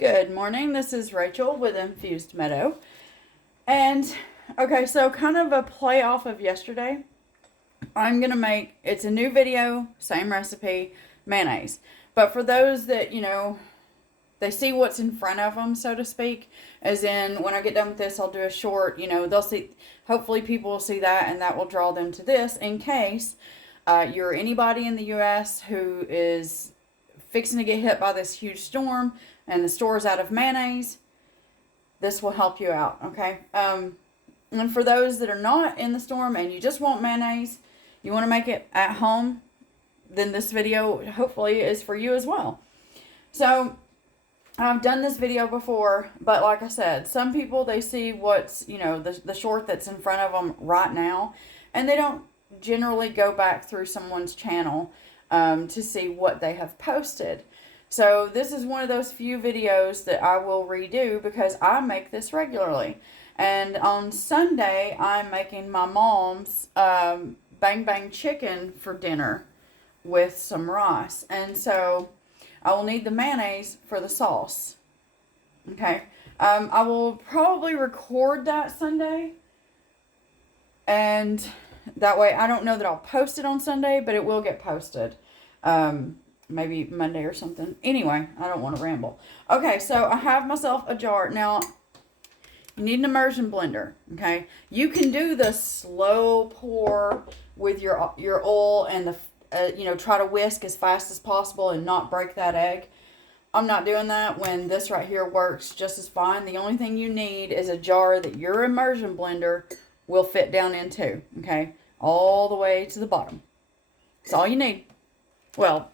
Good morning. This is Rachel with Infused Meadow. And okay, so kind of a play off of yesterday. I'm going to make it's a new video, same recipe, mayonnaise. But for those that, they see what's in front of them, so to speak, as in when I get done with this, I'll do a short, they'll see, hopefully people will see that and that will draw them to this in case you're anybody in the U.S. who is fixing to get hit by this huge storm and the store's out of mayonnaise. This will help you out, okay? And for those that are not in the storm and you just want mayonnaise, you want to make it at home, then this video hopefully is for you as well. So I've done this video before, but like I said, some people, they see what's, the short that's in front of them right now, and they don't generally go back through someone's channel to see what they have posted. So this is one of those few videos that I will redo because I make this regularly. And on Sunday, I'm making my mom's bang bang chicken for dinner with some rice. And so I will need the mayonnaise for the sauce. Okay. I will probably record that Sunday. And that way, I don't know that I'll post it on Sunday, but it will get posted. Maybe Monday or something. Anyway, I don't want to ramble. Okay, so I have myself a jar. Now, you need an immersion blender, okay? You can do the slow pour with your oil and try to whisk as fast as possible and not break that egg. I'm not doing that when this right here works just as fine. The only thing you need is a jar that your immersion blender will fit down into, okay? All the way to the bottom. That's all you need. Well,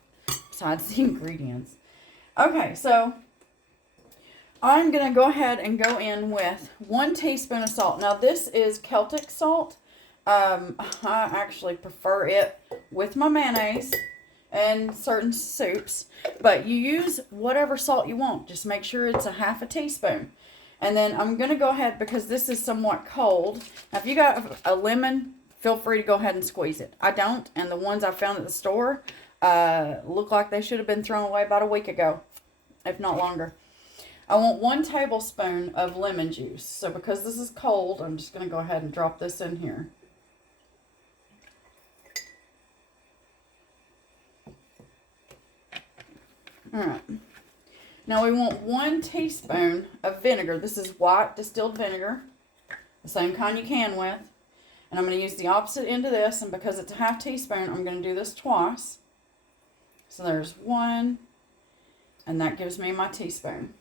besides the ingredients. Okay, so I'm going to go ahead and go in with 1 teaspoon of salt. Now, this is Celtic salt. I actually prefer it with my mayonnaise and certain soups. But you use whatever salt you want. Just make sure it's a half a teaspoon. And then I'm going to go ahead, because this is somewhat cold. Now, if you got a lemon, feel free to go ahead and squeeze it. I don't, and the ones I found at the store look like they should have been thrown away about a week ago, if not longer. I want 1 tablespoon of lemon juice. So because this is cold, I'm just going to go ahead and drop this in here. Alright. Now we want 1 teaspoon of vinegar. This is white distilled vinegar. The same kind you can with. And I'm going to use the opposite end of this. And because it's a half teaspoon, I'm going to do this twice. So there's 1. And that gives me my teaspoon.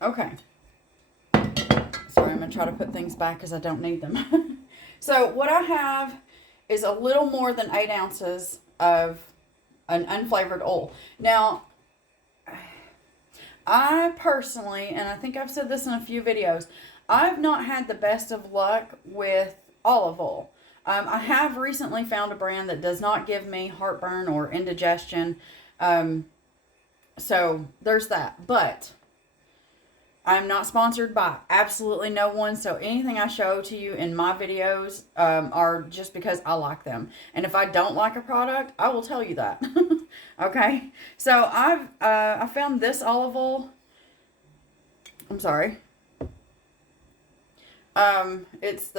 Okay. Sorry, I'm going to try to put things back because I don't need them. So what I have is a little more than 8 ounces of an unflavored oil. Now, I personally, and I think I've said this in a few videos, I've not had the best of luck with olive oil. I have recently found a brand that does not give me heartburn or indigestion. So there's that. But I'm not sponsored by absolutely no one. So anything I show to you in my videos are just because I like them. And if I don't like a product, I will tell you that. Okay. So I found this olive oil. I'm sorry. It's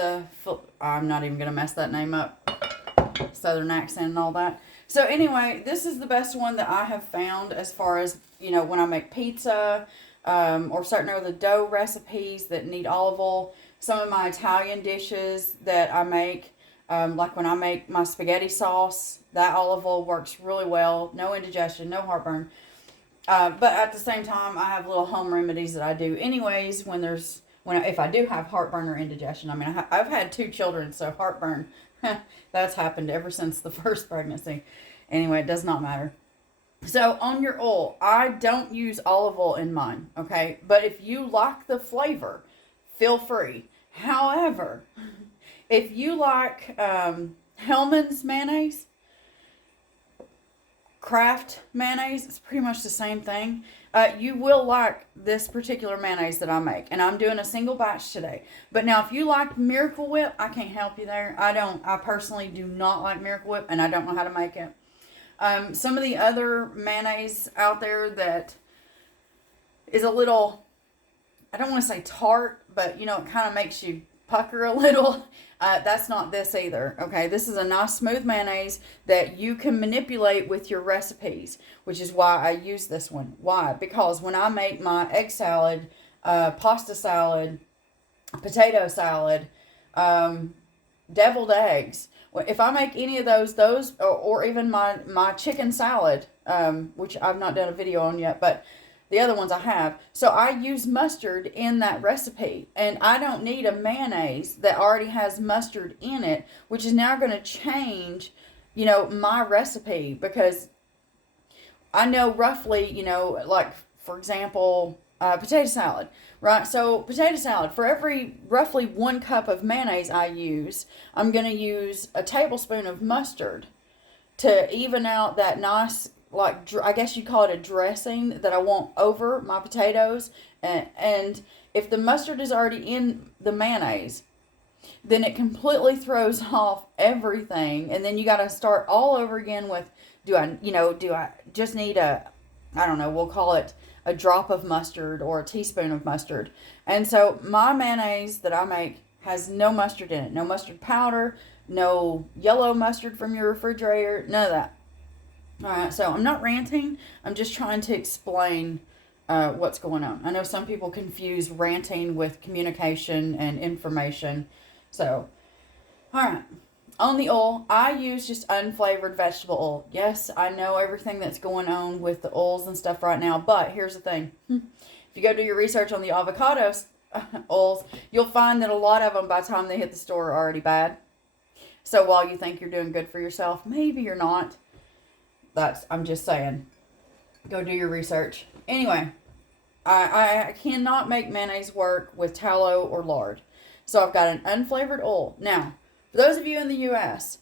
I'm not even going to mess that name up. Southern accent and all that. So anyway, this is the best one that I have found as far as, when I make pizza, or certain other dough recipes that need olive oil. Some of my Italian dishes that I make, like when I make my spaghetti sauce, that olive oil works really well. No indigestion, no heartburn. But at the same time, I have little home remedies that I do anyways if I do have heartburn or indigestion. I mean, I've had 2 children, so heartburn, that's happened ever since the first pregnancy. Anyway, it does not matter. So on your oil, I don't use olive oil in mine, okay? But if you like the flavor, feel free. However, if you like Hellmann's mayonnaise, Kraft mayonnaise, it's pretty much the same thing. You will like this particular mayonnaise that I make. And I'm doing a single batch today. But now if you like Miracle Whip, I can't help you there. I personally do not like Miracle Whip, and I don't know how to make it. Some of the other mayonnaise out there that is a little, I don't want to say tart, but you know, it kind of makes you pucker a little. That's not this either. Okay, this is a nice smooth mayonnaise that you can manipulate with your recipes, which is why I use this one. Why? Because when I make my egg salad, pasta salad, potato salad, deviled eggs, if I make any of those, or even my chicken salad, which I've not done a video on yet, but the other ones I have. So I use mustard in that recipe, and I don't need a mayonnaise that already has mustard in it, which is now going to change, you know, my recipe, because I know roughly, you know, like for example, potato salad, right? So potato salad, for every roughly 1 cup of mayonnaise I use, I'm going to use a tablespoon of mustard to even out that nice, like, I guess you call it a dressing that I want over my potatoes. And if the mustard is already in the mayonnaise, then it completely throws off everything. And then you got to start all over again with, do I just need I don't know, we'll call it a drop of mustard or a teaspoon of mustard. And so my mayonnaise that I make has no mustard in it. No mustard powder, no yellow mustard from your refrigerator, none of that. All right, so I'm not ranting. I'm just trying to explain what's going on. I know some people confuse ranting with communication and information. So, all right. On the oil, I use just unflavored vegetable oil. Yes, I know everything that's going on with the oils and stuff right now, but here's the thing. If you go do your research on the avocados oils, you'll find that a lot of them, by the time they hit the store, are already bad. So while you think you're doing good for yourself, maybe you're not. I'm just saying. Go do your research. Anyway, I cannot make mayonnaise work with tallow or lard. So I've got an unflavored oil. Now, for those of you in the U.S.,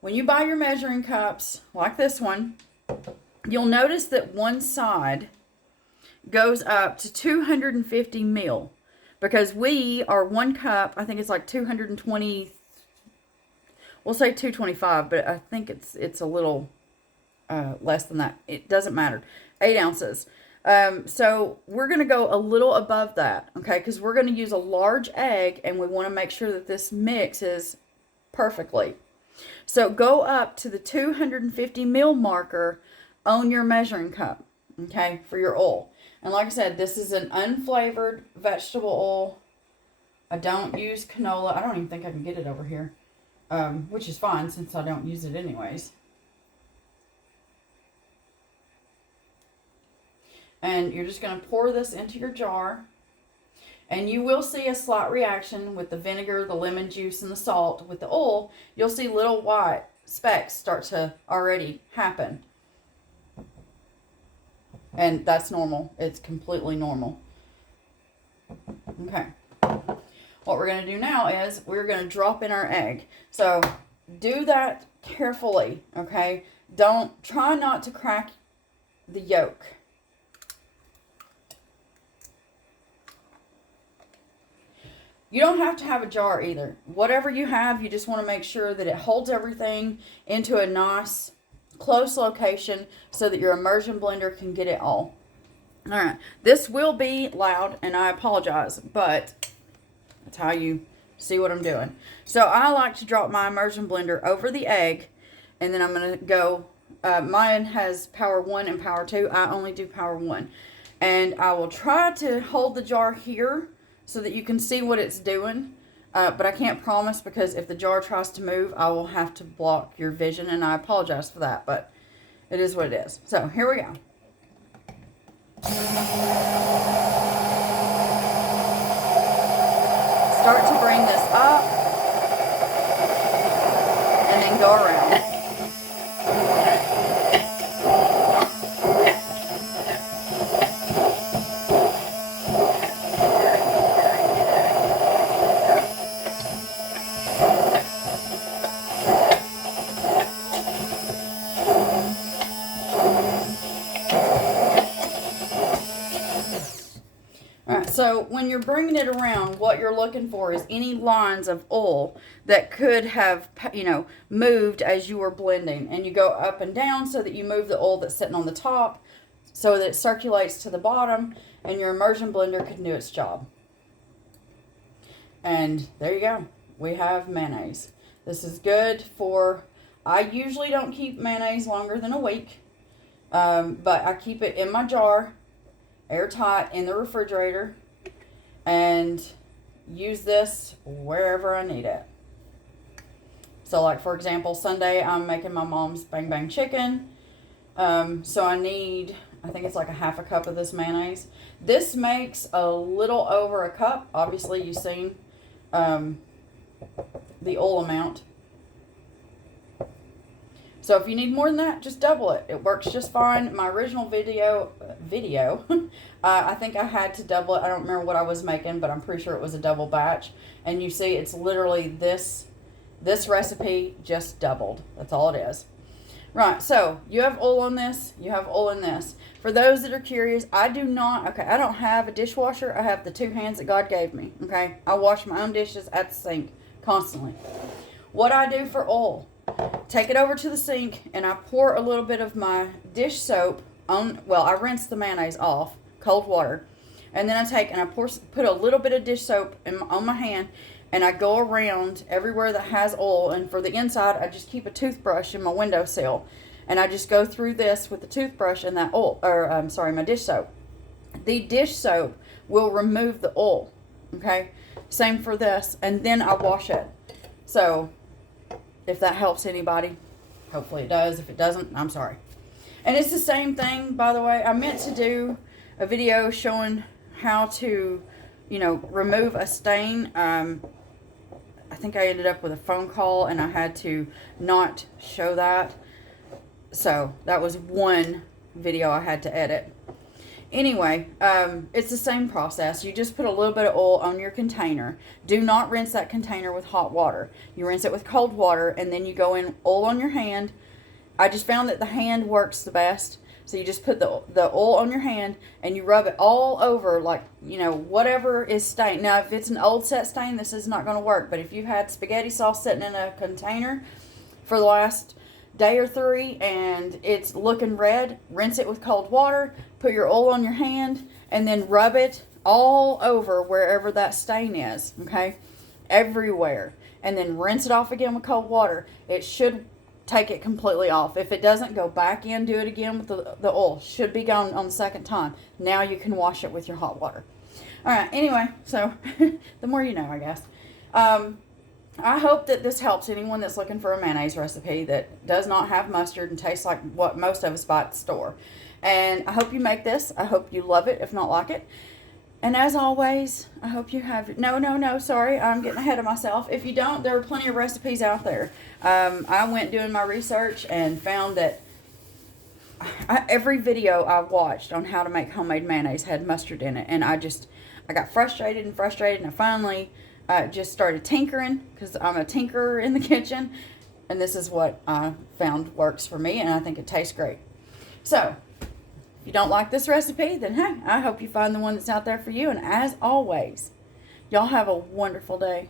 when you buy your measuring cups, like this one, you'll notice that one side goes up to 250 mil. Because we are 1 cup, I think it's like 220, we'll say 225, but I think it's a little less than that. It doesn't matter. 8 ounces. So we're going to go a little above that, okay? Because we're going to use a large egg, and we want to make sure that this mixes perfectly. So go up to the 250 mil marker on your measuring cup, okay, for your oil. And like I said, this is an unflavored vegetable oil. I don't use canola. I don't even think I can get it over here, which is fine since I don't use it anyways. And you're just going to pour this into your jar. And you will see a slight reaction with the vinegar, the lemon juice, and the salt. With the oil, you'll see little white specks start to already happen. And that's normal. It's completely normal. Okay. What we're going to do now is we're going to drop in our egg. So do that carefully, okay? Try not to crack the yolk. You don't have to have a jar either. Whatever you have, you just want to make sure that it holds everything into a nice, close location so that your immersion blender can get it all. All right. This will be loud, and I apologize, but that's how you see what I'm doing. So I like to drop my immersion blender over the egg, and then I'm going to go, mine has power 1 and power 2. I only do power 1. And I will try to hold the jar here so that you can see what it's doing. But I can't promise, because if the jar tries to move, I will have to block your vision, and I apologize for that, but it is what it is. So here we go. Start to bring this up, and then go around. So when you're bringing it around, what you're looking for is any lines of oil that could have, you know, moved as you were blending. And you go up and down so that you move the oil that's sitting on the top so that it circulates to the bottom and your immersion blender can do its job. And there you go. We have mayonnaise. This is good for, I usually don't keep mayonnaise longer than a week. But I keep it in my jar, airtight in the refrigerator, and use this wherever I need it. So like for example, Sunday I'm making my mom's bang bang chicken. So I need, I think it's like a half a cup of this mayonnaise. This makes a little over a cup. Obviously you've seen the oil amount. So if you need more than that, just double it. It works just fine. My original video, I think I had to double it. I don't remember what I was making, but I'm pretty sure it was a double batch. And you see, it's literally this recipe just doubled. That's all it is. Right, so you have oil on this. You have oil in this. For those that are curious, I don't have a dishwasher. I have the 2 hands that God gave me, okay? I wash my own dishes at the sink constantly. What I do for oil, take it over to the sink and I pour a little bit of my dish soap on, well, I rinse the mayonnaise off, cold water. And then I take and I put a little bit of dish soap on my hand and I go around everywhere that has oil. And for the inside, I just keep a toothbrush in my windowsill. And I just go through this with the toothbrush and that oil, my dish soap. The dish soap will remove the oil, okay? Same for this. And then I wash it. So if that helps anybody, hopefully it does. If it doesn't, I'm sorry. And it's the same thing, by the way. I meant to do a video showing how to, you know, remove a stain. I think I ended up with a phone call and I had to not show that. So that was one video I had to edit. Anyway, it's the same process. You just put a little bit of oil on your container. Do not rinse that container with hot water. You rinse it with cold water, and then you go in oil on your hand. I just found that the hand works the best. So you just put the oil on your hand, and you rub it all over, like, you know, whatever is stained. Now, if it's an old set stain, this is not going to work. But if you've had spaghetti sauce sitting in a container for the last day or 3 and it's looking red, rinse it with cold water, put your oil on your hand, and then rub it all over wherever that stain is, okay? Everywhere. And then rinse it off again with cold water. It should take it completely off. If it doesn't, go back in, do it again with the oil. Should be gone on the second time. Now you can wash it with your hot water. Alright, anyway, so the more you know, I guess. I hope that this helps anyone that's looking for a mayonnaise recipe that does not have mustard and tastes like what most of us buy at the store. And I hope you make this. I hope you love it, if not like it. And as always, I hope you have... No, sorry. I'm getting ahead of myself. If you don't, there are plenty of recipes out there. I went doing my research and found that every video I watched on how to make homemade mayonnaise had mustard in it. And I got frustrated, and I finally... just started tinkering, because I'm a tinkerer in the kitchen, and this is what I found works for me, and I think it tastes great. So if you don't like this recipe, then hey, I hope you find the one that's out there for you. And as always, y'all have a wonderful day.